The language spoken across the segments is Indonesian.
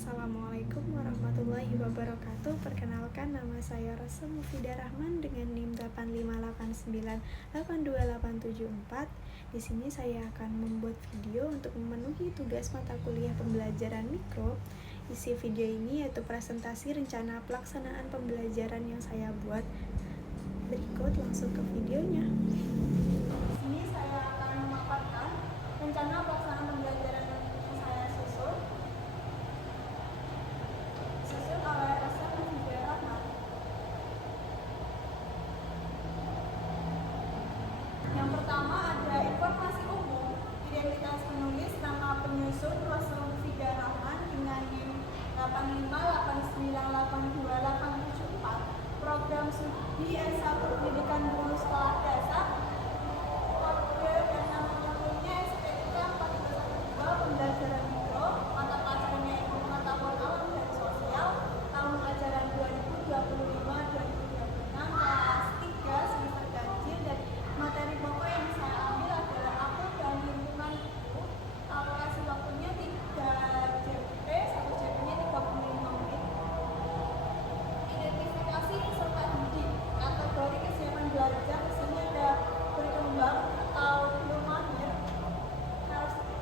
Assalamualaikum warahmatullahi wabarakatuh. Perkenalkan, nama saya Rosa Mufidah Rahman dengan NIM 8589282874. Di sini saya akan membuat video untuk memenuhi tugas mata kuliah pembelajaran mikro. Isi video ini yaitu presentasi rencana pelaksanaan pembelajaran yang saya buat. Berikut langsung ke videonya. Di sini saya akan memaparkan rencana pelaksanaan pembelajaran yang saya susun oleh Rosa Mufidah Rahman. Yang pertama ada informasi umum, identitas penulis, nama penyusun Rosa Mufidah Rahman dengan NIM 8589282874, program studi S1 Pendidikan Guru Sekolah Dasar, kode dan nama makulnya SPK 412 Pembelajaran Mikro, mata pelajarannya Ilmu Pengetahuan Alam dan Sosial, tahun ajaran 2025-2026, kelas 3 semester ganjil, dan materi pokok yang saya ambil adalah aku dan lingkungan guru. Alokasi waktunya 3 JP, 1 JP-nya 35 menit. Identifikasi peserta didik, kategori kesiapan belajar, di sini ada berkembang atau belum mahir,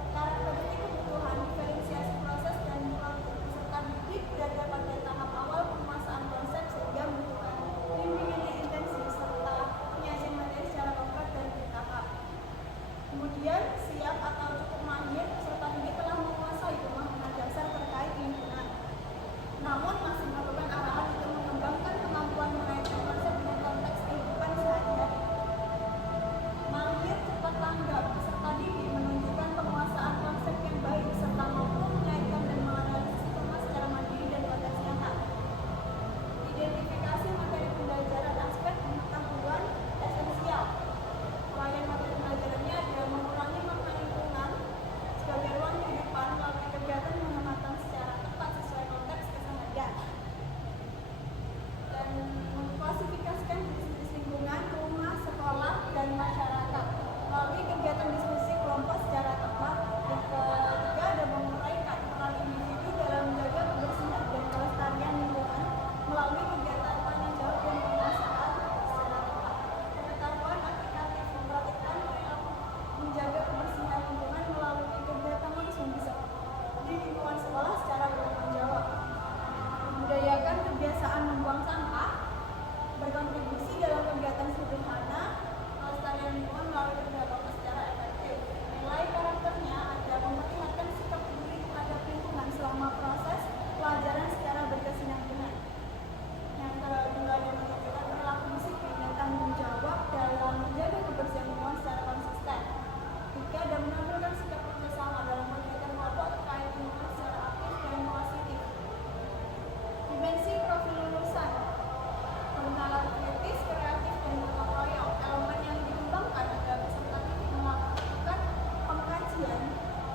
karakteristik kebutuhan, diferensiasi proses dan produk. Peserta didik berada pada tahap awal penguasaan konsep sehingga membutuhkan bimbingan yang intensif serta penyajian materi secara konkret dan bertahap. Kemudian siap atau cukup mahir, peserta didik telah menguasai pemahaman dasar terkait lingkungan, namun masih memerlukan arahan untuk mengembangkan kemampuan mengaitkan konsep dengan konteks kehidupan sehari-hari. Mahir cepat tanggap, peserta didik menunjukkan penguasaan konsep yang baik serta mampu mengaitkan dan menganalisis informasi secara mandiri dan pada siang. Identifikasi materi pembelajaran, aspek pengetahuan esensial. Rangkaian materi pembelajarannya adalah mengurangi makna lingkungan sebagai ruang kehidupan melalui kegiatan pengamatan secara tepat sesuai konteks keseharian dan mengklasifikasikan jenis lingkungan, rumah, sekolah, dan masyarakat melalui kegiatan diskusi kelompok secara tepat. Yang ketiga ada menguraikan peran individu dalam menjaga kebersihan dan kelestarian lingkungan melalui kegiatan tanya jawab dan penguasaan secara tepat. Pengetahuan aplikatif mempraktikkan perilaku menjaga kebersihan lingkungan melalui kegiatan langsung di lingkungan sekolah secara bertanggung jawab. Membudayakan kebiasaan membuang sampah, berkontribusi dalam kegiatan sederhana pelestarian lingkungan melalui kegiatan secara efektif. Nilai karakternya ada memperlihatkan sikap peduli terhadap lingkungan selama proses pelajaran secara berkesinambungan. Yang kedua ada menunjukkan perilaku disiplin dan tanggung jawab dalam menjaga kebersihan lingkungan secara konsisten. Tiga ada menampilkan sikap kerjasama dalam kegiatan kelompok terkait lingkungan secara aktif dan positif. Dimensi profil lulusan, pengenalan kritis, kreatif, dan gotong royong. Elemen yang dikembangkan adalah peserta didik melakukan pengkajian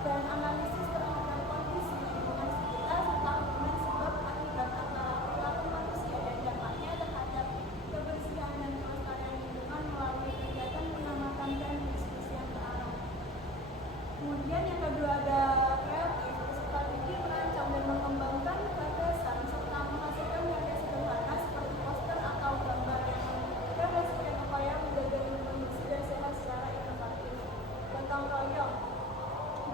dan analisis terhadap kondisi lingkungan sekitar serta hubungan sebab akibat antara perilaku manusia dan dampaknya terhadap kebersihan dan kelestarian lingkungan melalui kegiatan pengamatan dan diskusi yang terarah. Kemudian yang kedua ada kreatif, peserta didik merancang dan mengembangkan gagasan serta menghasilkan karya sederhana seperti poster atau gambar yang menggabungkan upaya menjaga lingkungan bersih dan sehat secara inovatif. Gotong royong,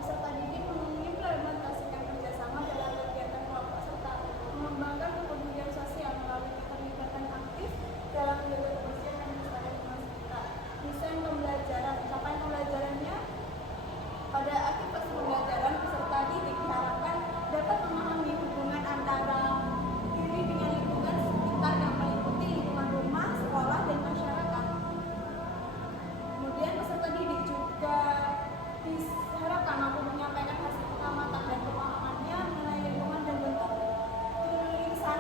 peserta didik mengimplementasikan kerjasama dalam kegiatan kelompok serta mengembangkan kepedulian sosial melalui keterlibatan aktif dalam menjaga kebersihan dan kelestarian lingkungan sekitar. Desain pembelajaran, capaian pembelajarannya pada aktivitas pembelajaran peserta didik diharapkan dapat memahami hubungan antara diri dengan lingkungan sekitar yang meliputi lingkungan rumah, sekolah, dan masyarakat. Kemudian peserta didik juga diharapkan mampu menyampaikan hasil pengamatan dan pemahamannya mengenai lingkungan dan bentuk tulisan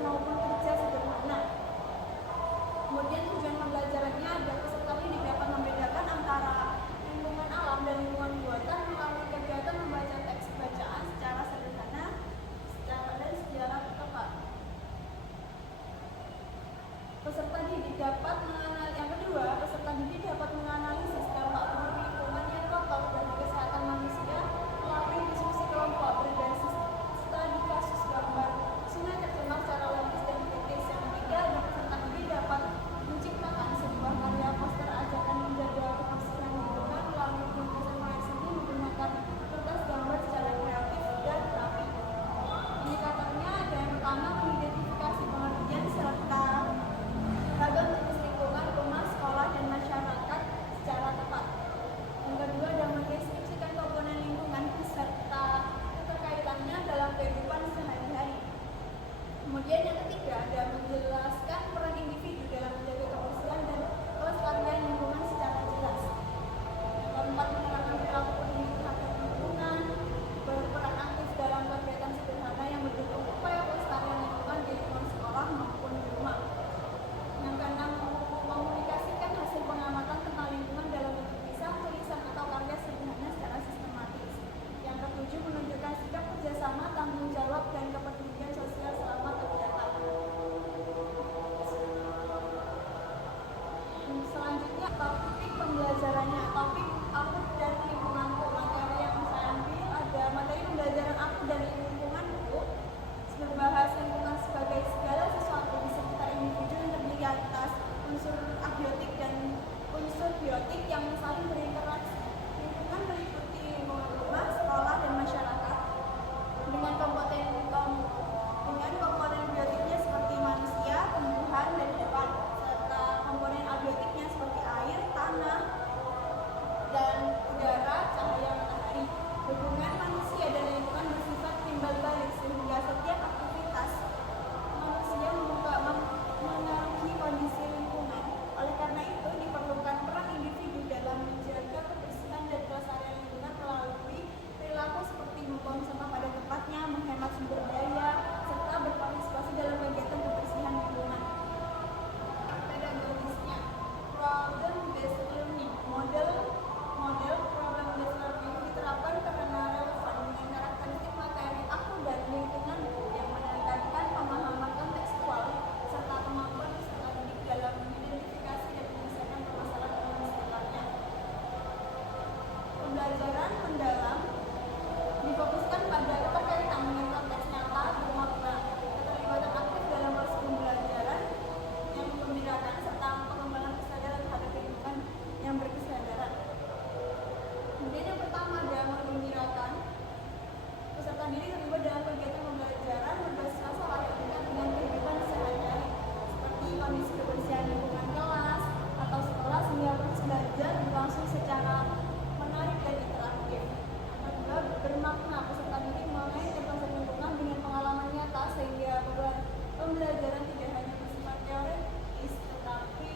maupun kerja sederhana. Kemudian tujuan pembelajarannya adalah peserta didik dapat membedakan antara lingkungan alam dan lingkungan buatan melalui kegiatan membaca teks bacaan secara sederhana dan secara tepat. Peserta didik dapat menganalisis dampak buruk lingkungan yang kotor bagi kesehatan manusia melalui diskusi kelompok berbasis studi kasus sumber daya, serta berpartisipasi dalam kegiatan kebersihan lingkungan. Pedagogisnya, problem based learning, model problem based learning diterapkan karena relevan dengan karakteristik materi aku dan lingkungan yang menekankan pemahaman kontekstual serta kemampuan peserta didik dalam mengidentifikasi dan menyelesaikan permasalahan di sekitarnya. Pembelajaran mendalam difokuskan pada keterkaitan dengan konteks nyata bermakna, keterlibatan aktif dalam proses pembelajaran yang menggembirakan, serta pengembangan kesadaran terhadap lingkungan yang berkesadaran. Kemudian yang pertama ada menggembirakan. Peserta didik terlibat dalam kegiatan pembelajaran berbasis masalah yang dekat dengan kehidupan sehari-hari, seperti kondisi kebersihan lingkungan kelas atau sekolah, sehingga proses belajar berlangsung secara menarik dan interaktif. Yang kedua, bermakna. Peserta didik mengaitkan konsep lingkungan dengan pengalaman nyata, sehingga pembelajaran tidak hanya bersifat teoritis, tetapi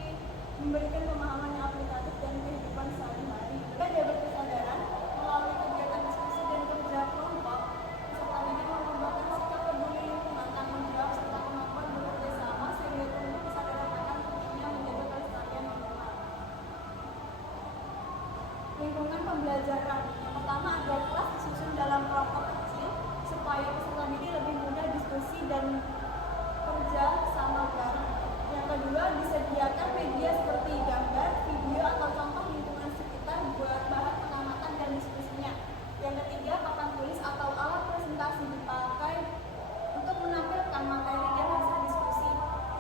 memberikan pemahaman yang aplikatif dan kehidupan sehari-hari. Ada berkesadaran melalui kegiatan diskusi dan kerja kelompok. Peserta didik mengembangkan sikap peduli lingkungan, tanggung jawab, serta kemampuan bekerja sama, sehingga tumbuh kesadaran akan pentingnya menjaga kelestarian lingkungan. Lingkungan pembelajaran. Yang pertama, ada kelas disusun dalam kelompok kecil supaya peserta didik lebih mudah diskusi dan kerja sama bareng. Yang kedua, disediakan media seperti gambar, video, atau contoh lingkungan sekitar buat bahan pengamatan dan diskusinya. Yang ketiga, papan tulis atau alat presentasi dipakai untuk menampilkan materi dan hasil diskusi.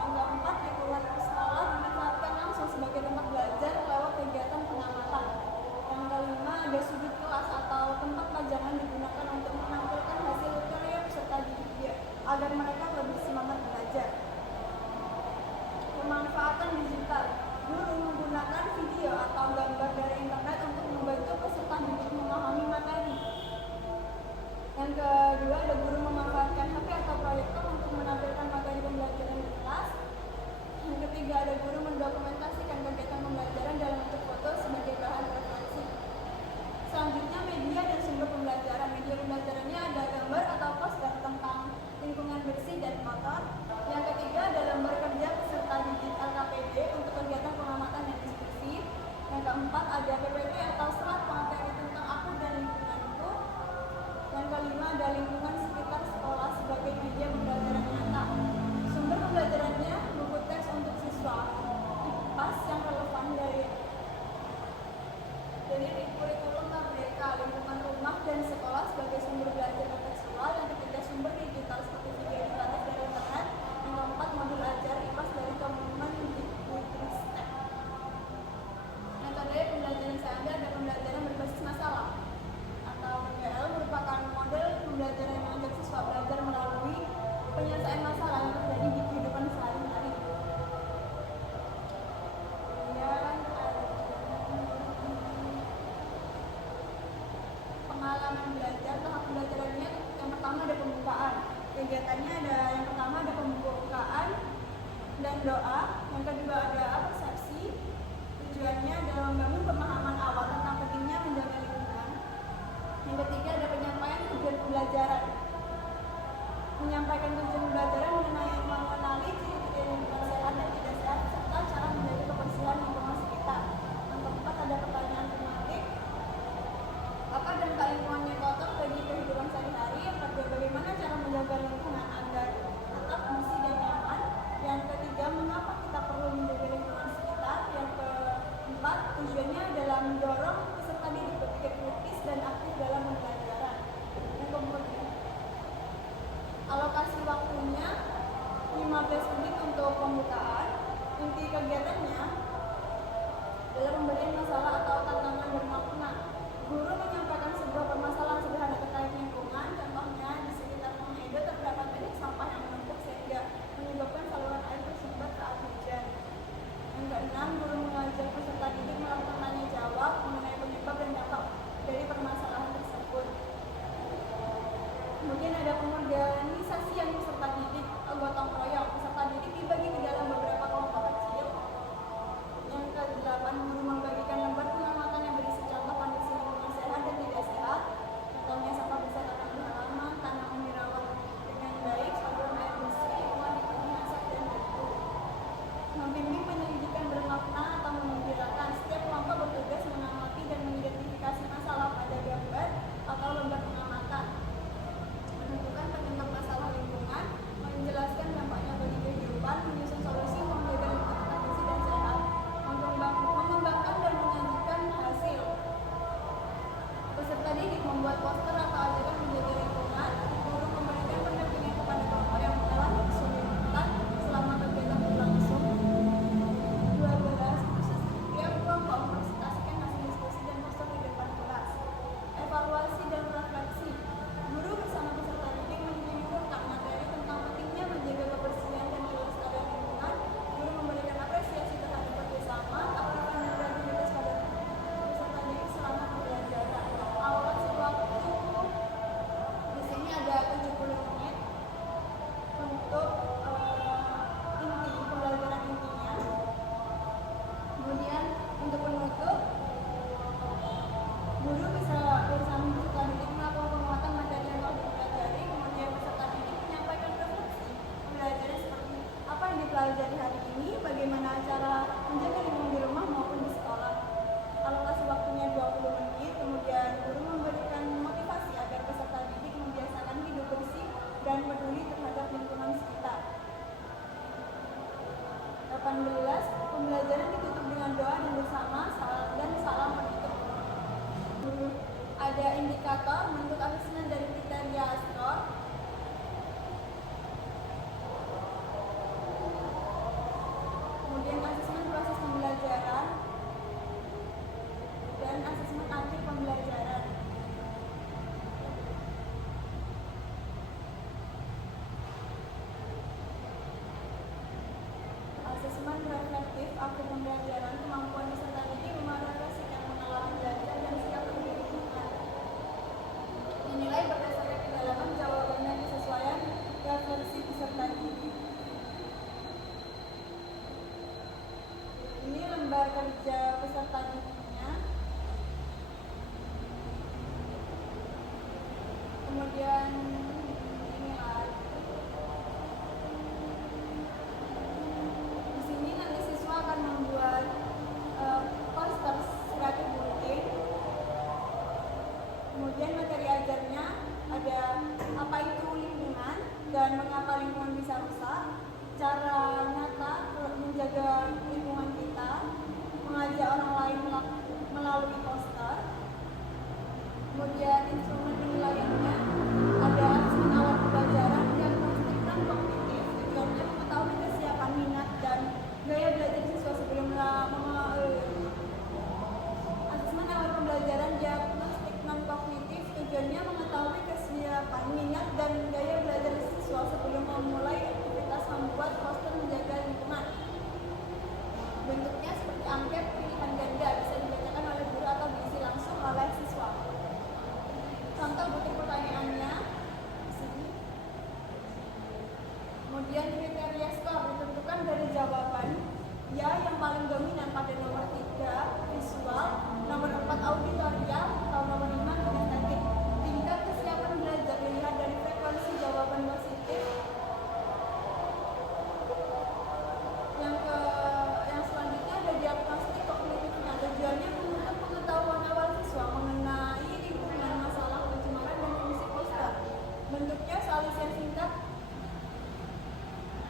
Yang keempat, lingkungan sekolah dimanfaatkan langsung sebagai tempat belajar lewat kegiatan pengamatan. Yang kelima, ada sudut kelas atau tempat pajangan digunakan untuk menampilkan hasil karya peserta didik agar mereka lebih semangat belajar. Pemanfaatan digital. Guru menggunakan video atau gambar dari internet untuk membantu peserta didik memahami materi. Yang kedua, ada guru memanfaatkan HP atau proyektor untuk menampilkan materi pembelajaran di kelas. Yang ketiga, ada guru mendokumentasikan kegiatan pembelajaran dalam bentuk foto sebagai bahan referensi. Selanjutnya, media dan sumber pembelajaran. Media pembelajarannya ada gambar atau poster tentang lingkungan bersih dan kotor. Yang ketiga, ada lembar kerja peserta didik LKPD untuk kegiatan pengamatan dan diskusi. Yang keempat, ada PPT atau serat materi tentang aku dan lingkunganku. Yang kelima, ada lingkungan sekitar sekolah sebagai media pembelajaran nyata. Sumber pembelajarannya buku teks untuk siswa, IPAS yang relevan dari kurikulum Merdeka, lingkungan rumah dan sekolah sebagai sumber belajar kontekstual. Yang ketiga, sumber digital seperti video edukatif dari internet. Yang keempat, modul ajar IPAS dari Kemendikbudristek. Yang kedua, pembelajaran seadanya ada pembelajaran berbasis masalah atau PBL, merupakan model pembelajaran yang mengajak siswa belajar melalui penyelesaian masalah yang terjadi di kehidupan sehari-hari. Pengalaman belajar. Tahap pembelajarannya yang pertama ada pembukaan. Kegiatannya ada yang pertama ada pembukaan dan doa. Yang kedua ada persepsi. Tujuannya adalah membangun pemahaman awal tentang pentingnya menjaga lingkungan. Yang ketiga ada penyampaian tujuan pembelajaran. Menyampaikan tujuan pembelajaran mengenali ciri-ciri lingkungan sehat dan tidak sehat serta cara menjaga kebersihan lingkungan sekitar. Yang keempat ada pertanyaan tematik. Apa dampak lingkungan yang kotor bagi kehidupan sehari-hari? Yang kedua, bagaimana cara menjaga lingkungan agar tetap bersih dan nyaman? Yang ketiga, mengapa kita perlu menjaga lingkungan sekitar? Yang keempat, tujuannya adalah mendorong peserta didik berpikir kritis dan aktif dalam pembelajaran. Yang kemudian, alokasi waktunya 15 menit untuk pembukaan. Inti kegiatannya adalah pemberian masalah atau tantangan bermakna. Guru menyampaikan sebuah permasalahan sederhana terkait lingkungan. Contohnya, di sekitar Rumah Edo terdapat banyak sampah yang menumpuk sehingga menyebabkan saluran air tersumbat saat hujan. Yang keenam, guru mengajak peserta didik melakukan tanya jawab mengenai penyebab dan dampak dari permasalahan tersebut. Kemudian ada pengorganisasi yang peserta didik gotong royong. Peserta didik dibagi ke dalam beberapa kelompok kecil. Yang kedelapan, guru membagikan lembar pengamatan yang berisi contoh kondisi lingkungan sehat dan tidak sehat. Yang ada indikator bentuk asesmen dan kriteria skor. Kemudian asesmen proses pembelajaran dan asesmen akhir pembelajaran. Asesmen reflektif akhir pembelajaran, kemampuan peserta didik merefleksikan pengalaman belajar dan siap memberi dukungan. Dinilai berdasarkan kedalaman jawaban dan kesesuaian refleksi peserta didik. Ini lembar kerja peserta didiknya. Kemudian ini di sini nanti siswa akan membuat poster kreatif bulletin. Kemudian materi ajarnya ada apa itu lingkungan dan mengapa lingkungan bisa rusak, cara nyata menjaga lingkungan kita, mengajak orang lain melalui poster. Kemudian instrumen penilaiannya ada asesmen awal pembelajaran, diagnostik dan kognitif. Tujuannya mengetahui kesiapan minat dan gaya belajar siswa sebelum asesmen awal pembelajaran, diagnostik non kognitif. Tujuannya mengetahui kesiapan minat dan gaya belajar siswa sebelum memulai aktivitas membuat poster menjaga lingkungan. Bentuknya seperti angket pilihan ganda, bisa dibacakan oleh guru atau diisi langsung oleh siswa. Contoh butir pertanyaannya di sini. Kemudian kriteria skor ditentukan dari jawaban ya yang paling dominan pada nomor 3 visual, nomor 4 auditorial, atau nomor 5 kinestetik. Tingkat kesiapan belajar dilihat dari frekuensi jawaban positif. Yang selanjutnya ada diagnostik kognitifnya. Tujuannya menuntut pengetahuan awal siswa mengenai lingkungan, masalah pencemaran dan fungsi poster. Bentuknya soal isian singkat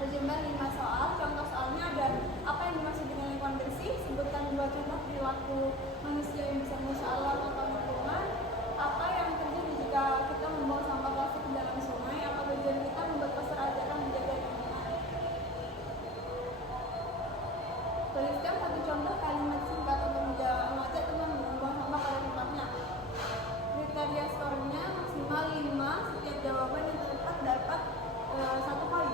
berjumlah 5 soal. Contoh soalnya ada apa yang dimaksud dengan lingkungan bersih, sebutkan 2 contoh perilaku manusia yang bisa merusak alam atau lingkungan. Apa yang terjadi jika kita membuang sampah plastik ke dalam sungai, apa tujuan kita membuat poster ajaran menjaga lingkungan. Tuliskan 1 contoh kalimat singkat untuk mengajak teman membuang sampah pada tempatnya. Kriteria skornya maksimal 5, setiap jawaban yang tepat dapat 1 poin.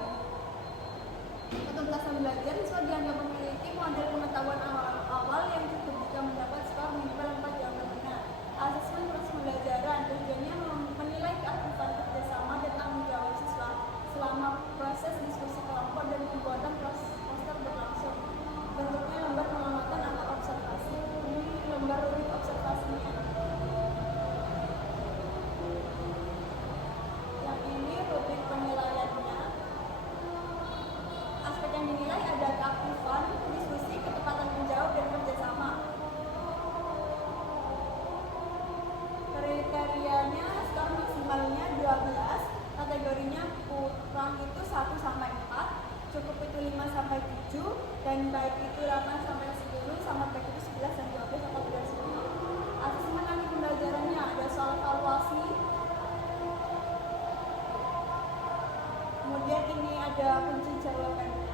Untuk pelaksanaan belajar, siswa dianggap memiliki model pengetahuan awal yang cukup jika mendapat skor minimal 4 jawaban benar. Asesmen proses pembelajaran tujuannya menilai keaktifan kerjasama dan tanggung jawab siswa selama proses diskusi kelompok dan pembuatan poster berlangsung. Bentuknya lembar pengamatan atau observasi. Ini lembar rubrik observasinya. Yang ini rubrik penilaiannya. Aspek yang dinilai ada keaktifan, diskusi, ketepatan menjawab, dan kerjasama. Kriterianya skor maksimalnya 12, kategorinya kurang itu 1 sampai 4, cukup itu 5 sampai 7, dan baik itu 8 sampai 10, sama baik itu 11 dan 12 atau 12. Asesmen akhir pembelajarannya ada soal evaluasi. Kemudian ini ada kunci jawabannya.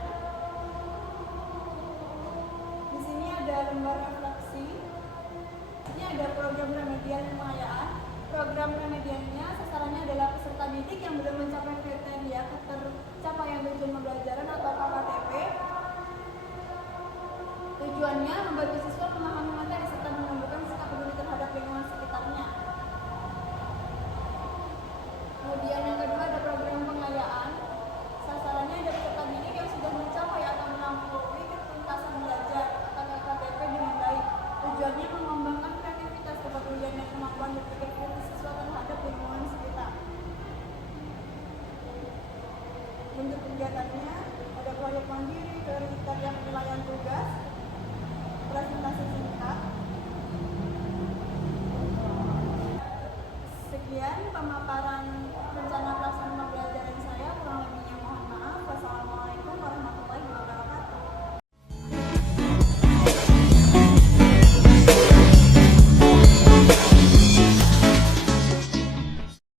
Di sini ada lembar refleksi. Ini ada program remedial pengayaan. Program remedialnya sasarannya adalah peserta didik yang belum mencapai kriteria ketercapaian tujuan pembelajaran atau KKTP. Tujuannya membantu siswa memahami materi serta menumbuhkan sikap peduli terhadap lingkungan sekitarnya. Kemudian yang kedua ada program pengayaan. Sasarannya ada peserta didik yang sudah mencapai atau melampaui ketuntasan belajar atau KKTP dengan baik. Tujuannya mengembangkan kreativitas, kepedulian, dan kemampuan berpikir kritis siswa terhadap lingkungan sekitar. Bentuk kegiatannya ada proyek mandiri, kriteria penilaian tugas, presentasi singkat. Sekian pemaparan